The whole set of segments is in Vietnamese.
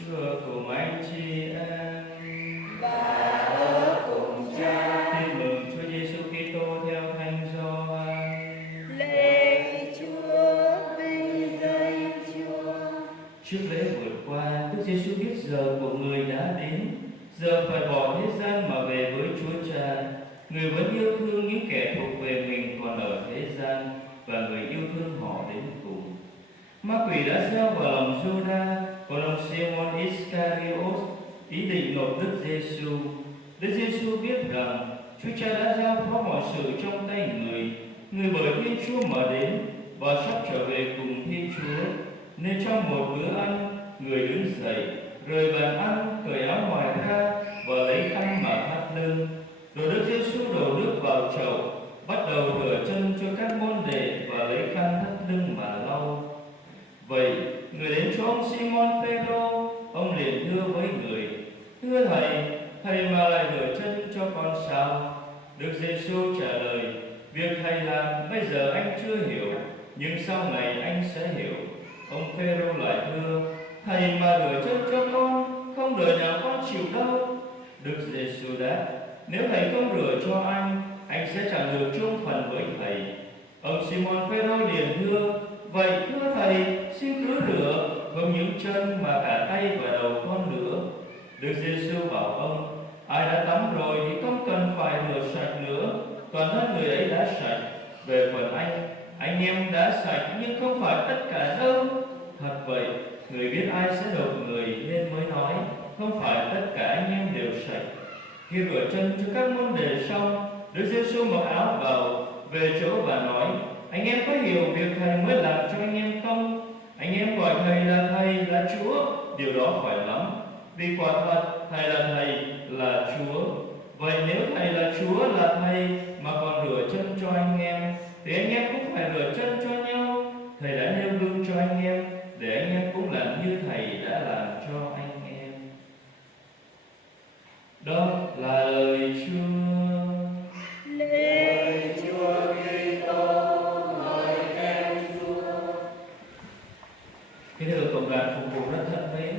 Chúa cùng anh chị em và ở cùng Cha. Tin mừng Chúa Giêsu Kitô theo Thánh Gioan. Lạy Chúa, vinh danh Chúa. Trước lễ vượt qua, Đức Giêsu biết giờ của người đã đến, giờ phải bỏ thế gian mà về với Chúa Cha. Người vẫn yêu thương những kẻ thuộc về mình còn ở thế gian, và người yêu thương họ đến cùng. Ma quỷ đã gieo vào lòng Giô-đa, còn ông Simon Iscariot ý định nộp Đức Giêsu. Đức Giêsu biết rằng Chúa Cha đã giao phó mọi sự trong tay người bởi Thiên Chúa mà đến và sắp trở về cùng Thiên Chúa. Nên trong một bữa ăn, người đứng dậy, rời bàn ăn, cởi áo ngoài ra và lấy khăn mà thắt lưng. Rồi Đức Giêsu đổ nước vào chậu, bắt đầu rửa chân cho các môn đệ và lấy khăn thắt lưng mà lau. Vậy, người đến chỗ ông Simon Phêrô, ông liền thưa với người: "Thưa thầy, thầy mà lại rửa chân cho con sao?" Đức Giêsu trả lời: "Việc thầy làm bây giờ anh chưa hiểu, nhưng sau này anh sẽ hiểu." Ông Phêrô lại thưa: "Thầy mà rửa chân cho con, không đời nào con chịu đâu." Đức Giêsu đáp: "Nếu thầy không rửa cho anh sẽ chẳng được chung phần với thầy." Ông Simon Phêrô liền thưa: "Vậy thưa thầy, xin cứ rửa không những chân mà cả tay và đầu con nữa." Đức Giêsu bảo ông: "Ai đã tắm rồi thì không cần phải rửa sạch nữa, toàn thân người ấy đã sạch. Về phần anh em đã sạch nhưng không phải tất cả đâu. Thật vậy, người biết ai sẽ nộp người nên mới nói, không phải tất cả anh em đều sạch." Khi rửa chân cho các môn đệ xong, Đức Giêsu mặc áo vào, về chỗ và nói: "Anh em có hiểu việc thầy mới làm cho anh em không? Anh em gọi thầy là Chúa, điều đó phải lắm. Vì quả thật thầy là thầy, là Chúa. Vậy nếu thầy là Chúa, là thầy mà còn rửa chân cho anh em, thì anh em cũng phải rửa chân cho nhau. Thầy đã nêu gương cho anh em, để anh em cũng làm như thầy đã làm cho anh em." Đó là lời Chúa. Lạy Chúa Kitô, ngợi khen Chúa. Kính thưa cộng đoàn phục vụ rất thân mến,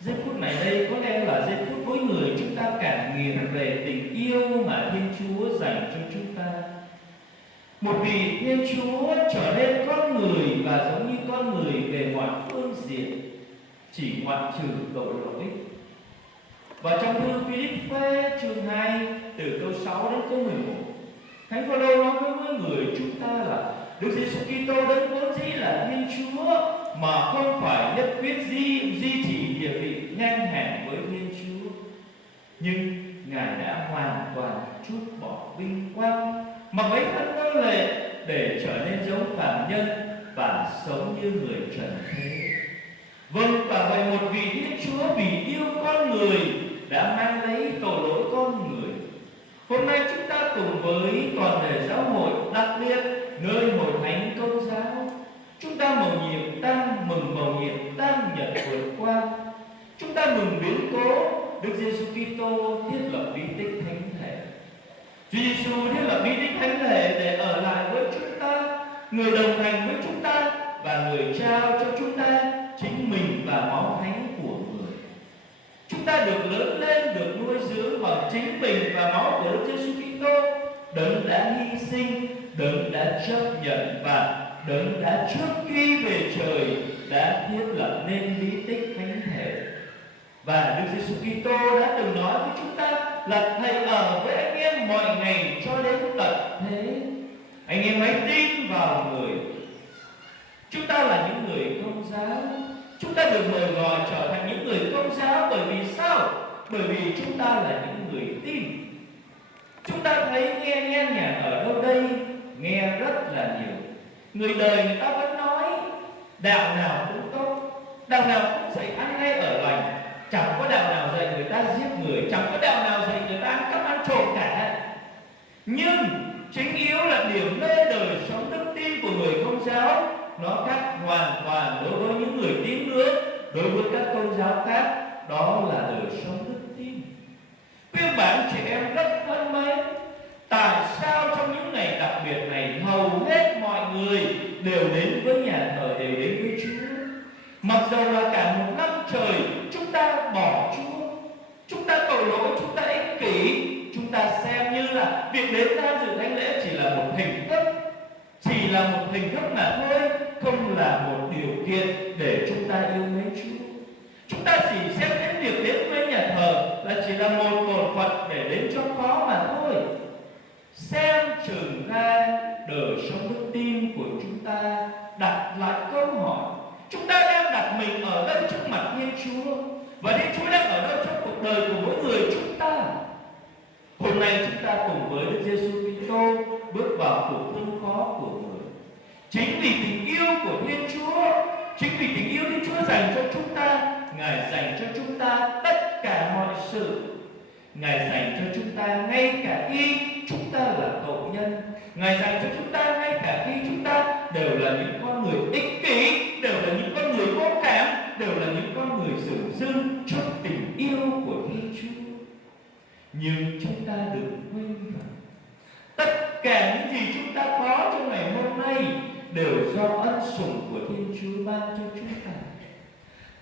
giây phút này đây có lẽ là giây phút mỗi người chúng ta cảm nghiệm về tình yêu mà Thiên Chúa dành cho chúng ta. Một vị Thiên Chúa trở nên con người và giống như con người về mọi phương diện, chỉ ngoại trừ tội lỗi. Và trong thư Philip-phê chương 2 từ câu 6 đến câu 11, Thánh Phaolô nói với mỗi người chúng ta là Đức Giêsu Kitô đấng vốn dĩ là Thiên Chúa mà không phải nhất quyết duy trì địa vị ngang hàng với Thiên Chúa, nhưng Ngài đã hoàn toàn trút bỏ vinh quang, mặc lấy thân nô lệ để trở nên giống phàm nhân và sống như người trần thế. Vâng, và vậy một vị Thiên Chúa vì yêu con người đã mang lấy tội lỗi con người. Hôm nay chúng ta cùng với toàn thể giáo hội, đặc biệt nơi hội thánh Công giáo, chúng ta mừng mầu nhiệm tam nhật vượt qua. Chúng ta mừng biến cố Đức Giêsu Kitô thiết lập bí tích thánh thể. Chúa Giêsu thiết lập bí tích thánh thể để ở lại với chúng ta, người đồng hành với chúng ta và người trao cho chúng ta chính mình và máu thánh của người. Chúng ta được lớn lên, được nuôi dưỡng bằng chính mình và máu của Đức Giêsu Kitô, đấng đã hy sinh, đấng đã chấp nhận và đấng đã trước khi về trời đã thiết lập nên bí tích thánh thể. Và Đức Giêsu Kitô đã từng nói với chúng ta là thầy ở với anh em mọi ngày cho đến tận thế. Anh em hãy tin vào người. Chúng ta là những người Công giáo. Chúng ta được mời gọi trở thành những người Công giáo bởi vì sao? Bởi vì chúng ta là những người tin. Chúng ta thấy nghe nhạc ở đâu đây, nghe rất là nhiều. Người đời người ta vẫn nói đạo nào cũng tốt, đạo nào cũng dạy ăn hay ở lành, chẳng có đạo nào dạy người ta giết người, chẳng có đạo nào dạy người ta ăn cắp ăn trộm cả. Nhưng chính yếu là điểm mê đời sống đức tin của người Công giáo nó khác hoàn toàn đối với những người tín ngưỡng, đối với các tôn giáo khác, đó là đời sống đức tin. Quý bạn chị em rất thân mến, tại sao trong những ngày đặc biệt này hầu hết mọi người đều đến với nhà thờ, đều đến với Chúa, mặc dù là cả một năm trời, chúng ta bỏ Chúa, chúng ta tội lỗi, chúng ta ích kỷ, chúng ta xem như là việc đến tham dự thánh lễ chỉ là một hình thức, chỉ là một hình thức mà thôi, không là một điều kiện để chúng ta yêu mến Chúa. Chúng ta chỉ xem đến việc đến với nhà thờ là chỉ là một bổn phận để đến cho có mà thôi. Xem chừng ra đời sống đức tin của chúng ta, đặt lại câu hỏi: chúng ta đang đặt mình ở đâu trước mặt Thiên Chúa? Và Thiên Chúa đang ở đâu trong cuộc đời của mỗi người chúng ta? Hôm nay chúng ta cùng với Đức Giêsu Kitô bước vào cuộc thương khó của người. Chính vì tình yêu của Thiên Chúa, chính vì tình yêu Thiên Chúa dành cho chúng ta, Ngài dành cho chúng ta tất cả mọi sự. Ngài dành cho chúng ta ngay cả khi chúng ta là tội nhân. Ngài dành cho chúng ta ngay cả khi chúng ta đều là những con người ích kỷ, đều là những con người vô cảm, đều là những con người dửng dưng trước tình yêu của Thiên Chúa. Nhưng chúng ta đừng quên rằng tất cả những gì chúng ta có trong ngày hôm nay đều do ân sủng của Thiên Chúa ban cho chúng ta.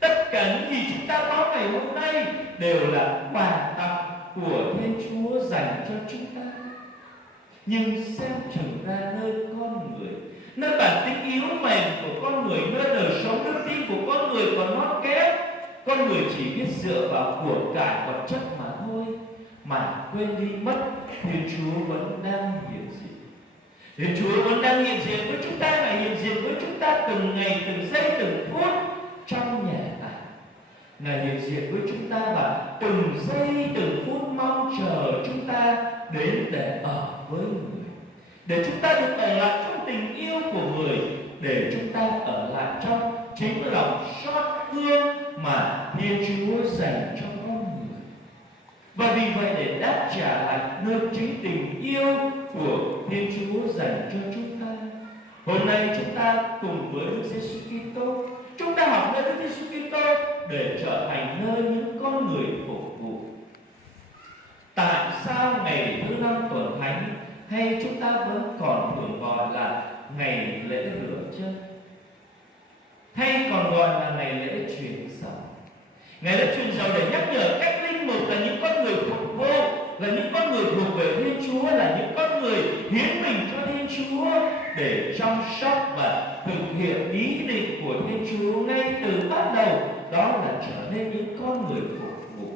Tất cả những gì chúng ta có ngày hôm nay đều là quà tặng của Thiên Chúa dành cho chúng ta. Nhưng xem chừng ra nơi con người, nơi bản tính yếu mềm của con người, nơi đời sống đức tin của con người còn non kém, con người chỉ biết dựa vào của cải vật chất mà thôi, mà quên đi mất Thiên Chúa vẫn đang hiện diện. Thiên Chúa vẫn đang hiện diện với chúng ta, Ngài hiện diện với chúng ta từng ngày, từng giây, từng phút trong nhà này. Ngài hiện diện với chúng ta và từng giây, từng phút mong chờ chúng ta đến để ở với người, để chúng ta được ở lại trong tình yêu của người, để chúng ta ở lại trong chính lòng xót thương mà Thiên Chúa dành cho con người. Và vì vậy, để đáp trả lại nơi chính tình yêu của Thiên Chúa dành cho chúng ta, hôm nay chúng ta cùng với Đức Giêsu Kitô, chúng ta học nơi Đức Giêsu Kitô để trở thành nơi những con người phục vụ. Tại sao ngày thứ năm tuần thánh hay chúng ta vẫn còn thường gọi là ngày lễ rửa chân, hay còn gọi là ngày lễ truyền dầu? Ngày lễ truyền dầu để nhắc nhở các linh mục là những con người phục vụ, là những con người thuộc về Thiên Chúa, là những con người hiến mình cho Thiên Chúa để chăm sóc và thực hiện ý định của Thiên Chúa ngay từ bắt đầu, đó là trở nên những con người phục vụ.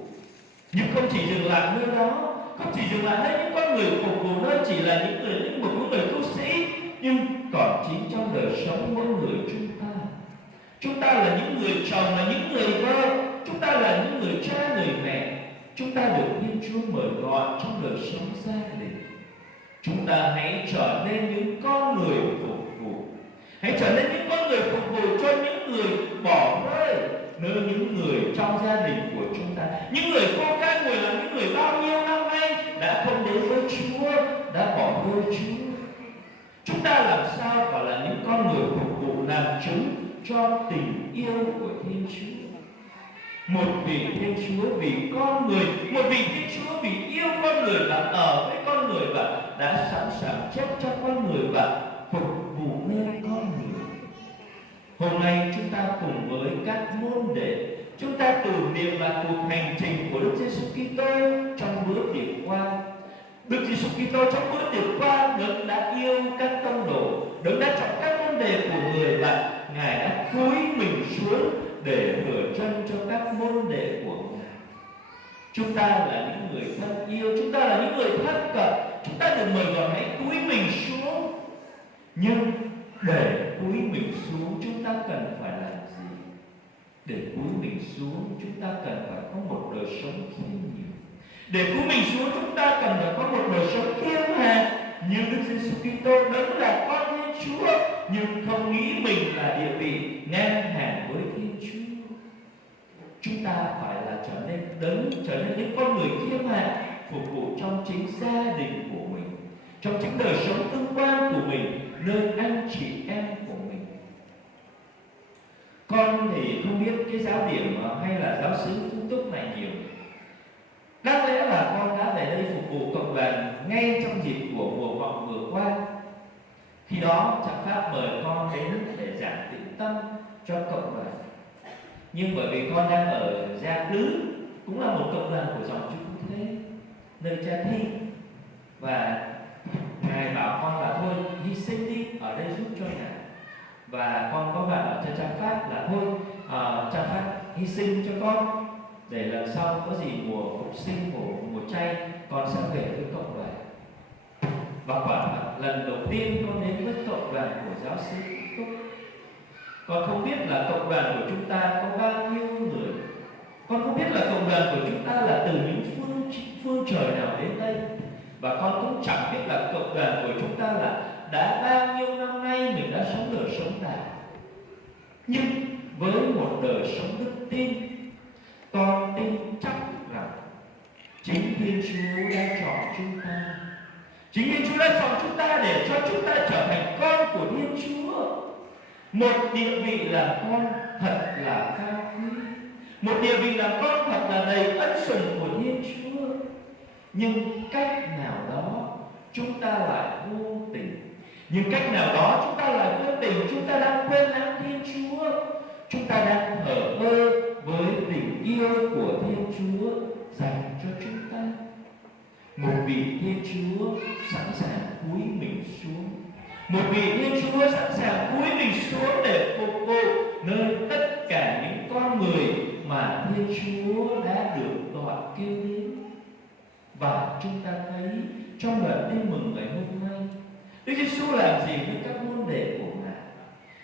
Nhưng không chỉ dừng lại nơi đó, không chỉ dừng lại nơi những con người phục vụ, nơi chỉ là những người linh mục, những người tu sĩ, nhưng còn chính trong đời sống mỗi người chúng ta. Chúng ta là những người chồng, là những người vợ, chúng ta là những người cha, người mẹ. Chúng ta được Thiên Chúa mời gọi trong đời sống gia đình. Chúng ta hãy trở nên những con người phục vụ. Hãy trở nên những con người phục vụ cho những người bỏ rơi, nơi những người trong gia đình của chúng ta, những người khô khan, người là những người bao nhiêu năm nay đã không đến với Chúa, đã bỏ rơi Chúa. Chúng ta làm sao phải là những con người phục vụ làm chứng cho tình yêu của Thiên Chúa. Một vị Thiên Chúa vì con người, một vị Thiên Chúa vì yêu con người và ở với con người và đã sẵn sàng chết cho con người và phục vụ nên con người. Hôm nay chúng ta cùng với các môn đệ, chúng ta tưởng niệm lại cuộc hành trình của Đức Giêsu Kitô trong bữa tiệc qua. Đức Giêsu Kitô trong bữa tiệc qua, Đấng đã yêu các tông đồ, Đấng đã chọn các môn đệ của người và Ngài đã cúi mình xuống để rửa chân cho các môn đệ của Ngài. Chúng ta là những người thân yêu, chúng ta là những người thân cận, chúng ta được mời gọi hãy cúi mình xuống. Nhưng để cúi mình xuống, chúng ta cần phải làm gì? Để cúi mình xuống, chúng ta cần phải có một đời sống khiêm nhường. Để cúi mình xuống, chúng ta cần phải có một đời sống khiêm hạ. Như Đức Giêsu Kitô, Đấng là con Thiên Chúa, nhưng không nghĩ mình là địa vị ngang hàng với Thiên Chúa. Chúng ta phải là trở nên những con người khiêm hạ, phục vụ trong chính gia đình của mình, trong chính đời sống tương quan của mình, nơi anh chị em của mình. Con thì không biết cái giáo điểm hay là giáo xứ Phú Túc này nhiều. Đáng lẽ là con đã về đây phục vụ cộng đoàn ngay trong dịp của mùa vọng vừa qua. Khi đó, Cha Pháp mời con đến để giảng tĩnh tâm cho cộng đoàn. Nhưng bởi vì con đang ở Gia Lứ, cũng là một cộng đoàn của dòng Chúa Cứu Thế, nơi Cha Thiên, và Ngài bảo con là thôi hy sinh đi ở đây giúp cho Ngài. Và con có bạn ở cho cha Pháp là thôi cha Pháp hy sinh cho con, để lần sau có gì mùa phục sinh, mùa chay, con sẽ về với cộng đoàn. Và quả thật lần đầu tiên con đến với cộng đoàn của giáo sư Túc, con không biết là cộng đoàn của chúng ta có bao nhiêu người, con không biết là cộng đoàn của chúng ta là từ những phương trời nào đến đây, và con cũng chẳng biết là cộng đoàn của chúng ta là đã bao nhiêu năm nay mình đã sống đời sống đạo. Nhưng với một đời sống đức tin, con tin chắc rằng chính Thiên Chúa đã chọn chúng ta. Chính Thiên Chúa đã chọn chúng ta để cho chúng ta trở thành con của Thiên Chúa. Một địa vị làm con thật là cao quý, một địa vị làm con thật là đầy ân sủng của Thiên Chúa. Nhưng cách nào đó chúng ta lại vô tình, nhưng cách nào đó chúng ta lại vô tình, chúng ta đang quên lãng Thiên Chúa, chúng ta đang thờ ơ với tình yêu của Thiên Chúa dành cho chúng ta. Một vị Thiên Chúa sẵn sàng cúi mình xuống, một vị Thiên Chúa sẵn sàng cúi mình xuống để phục vụ nơi tất cả những con người mà Thiên Chúa đã được gọi kêu đến. Và chúng ta thấy trong đoạn tin mừng ngày hôm nay, Đức Giêsu làm gì với các môn đệ của Ngài?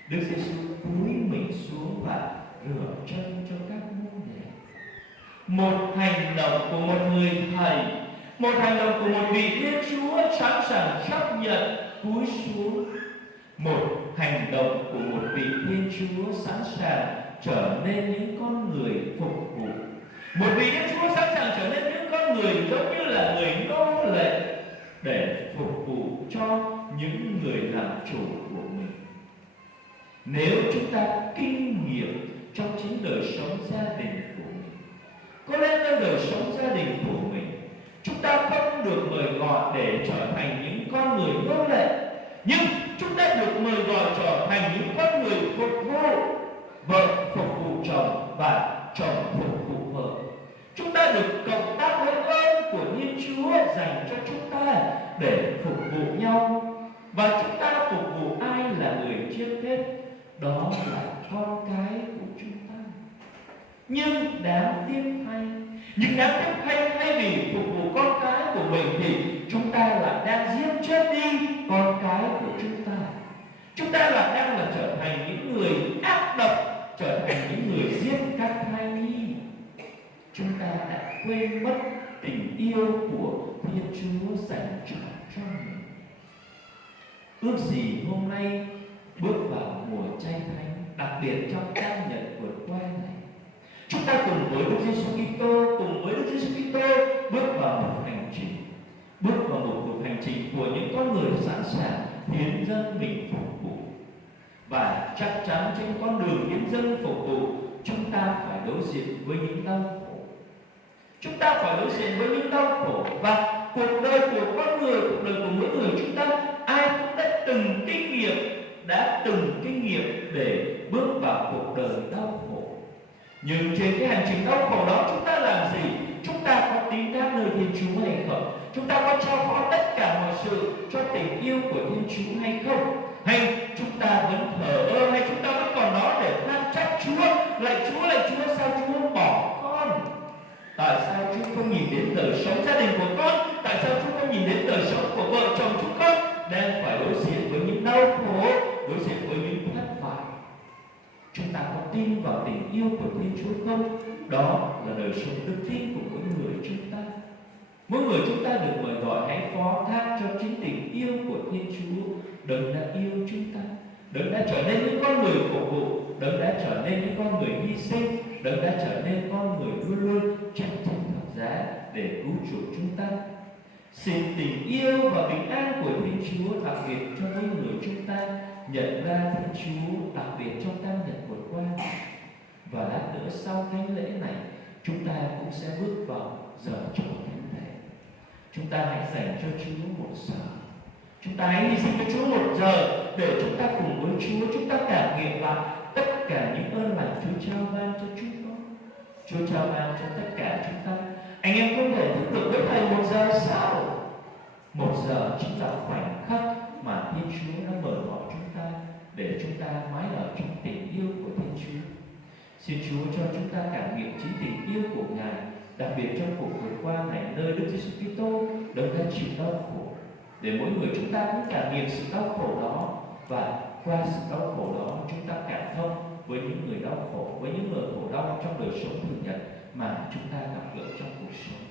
Đức Giêsu cúi mình xuống và rửa chân cho các môn đệ. Một hành động của một người thầy, một hành động của một vị Thiên Chúa sẵn sàng chấp nhận cúi xuống. Một hành động của một vị Thiên Chúa sẵn sàng trở nên những con người phục vụ. Một vị Thiên Chúa sẵn sàng trở nên những con người giống như là người nô lệ để phục vụ cho những người làm chủ của mình. Nếu chúng ta kinh nghiệm trong chính đời sống gia đình của mình, có lẽ trong đời sống gia đình của mình, chúng ta không được mời gọi để trở thành những con người nô lệ, nhưng chúng ta được mời gọi trở thành những con người phục vụ. Vợ phục vụ chồng và chồng phục vụ vợ. Chúng ta được cộng tác với ơn của Thiên Chúa dành cho chúng ta để phục vụ nhau. Và chúng ta phục vụ ai là người trước hết? Đó là con cái của chúng ta. Nhưng đáng tiếc thay vì phục vụ con cái của mình thì chúng ta lại đang giết chết đi con cái của chúng ta. Chúng ta lại đang trở thành những người ác độc, trở thành những người giết các thai nhi. Chúng ta đã quên mất tình yêu của Thiên Chúa dành cho mình. Ước gì hôm nay bước vào mùa chay thánh, đặc biệt trong tang nhật vượt qua này, chúng ta cùng với Đức Giêsu Kitô, cùng với Đức Giêsu Kitô bước vào một hành trình, bước vào một cuộc hành trình của những con người sẵn sàng hiến dâng mình phục vụ. Và chắc chắn trên con đường hiến dâng phục vụ, chúng ta phải đối diện với những đau khổ. Chúng ta phải đối diện với những đau khổ, và cuộc đời của con người, cuộc đời của mỗi người chúng ta, ai cũng đã từng kinh nghiệm để bước vào cuộc đời đau khổ. Nhưng trên cái hành trình đau khổ đó, chúng ta làm gì? Chúng ta có tín thác nơi Thiên Chúa hay không? Chúng ta có trao phó tất cả mọi sự cho tình yêu của Thiên Chúa hay không? Hay chúng ta vẫn thờ ơ, hay chúng ta vẫn còn đó để than trách Chúa, lạy Chúa, sao Chúa bỏ con? Tại sao Chúa không nhìn đến đời sống gia đình của con? Tại sao Chúa không nhìn đến đời sống của vợ chồng chúng con đang phải đối diện với những đau khổ, đối diện với những thất bại? Chúng ta có tin vào tình yêu của Thiên Chúa không? Đó là đời sống đức tin của mỗi người chúng ta. Mỗi người chúng ta được mời gọi hãy phó thác cho chính tình yêu của Thiên Chúa. Đấng đã yêu chúng ta, Đấng đã trở nên những con người phục vụ, Đấng đã trở nên những con người hy sinh, Đấng đã trở nên con người luôn luôn chân thành thập giá để cứu chuộc chúng ta. Xin tình yêu và bình an của Thiên Chúa đặc biệt cho mỗi người chúng ta nhận ra Thiên Chúa đặc biệt trong tang nhật vượt qua. Và lát nữa sau thánh lễ này, chúng ta cũng sẽ bước vào giờ trò thánh thể. Chúng ta hãy dành cho Chúa một giờ. Chúng ta hãy hy sinh cho Chúa một giờ để chúng ta cùng với Chúa, chúng ta cảm nghiệm lại tất cả những ơn lành Chúa trao ban cho chúng con, Chúa trao ban cho tất cả chúng ta. Anh em không thể thức được với Thầy 1 giờ sao? 1 giờ chính là khoảnh khắc mà Thiên Chúa đã mở gọi chúng ta để chúng ta mái ở trong tình yêu của Thiên Chúa. Xin Chúa cho chúng ta cảm nghiệm chính tình yêu của Ngài, đặc biệt trong cuộc vượt qua này nơi Đức Giêsu Kitô đấng đã chịu đau khổ, để mỗi người chúng ta cũng cảm nghiệm sự đau khổ đó, và qua sự đau khổ đó chúng ta cảm thông với những người đau khổ, với những người khổ đau trong đời sống thường nhật mà chúng ta gặp gỡ trong cuộc sống.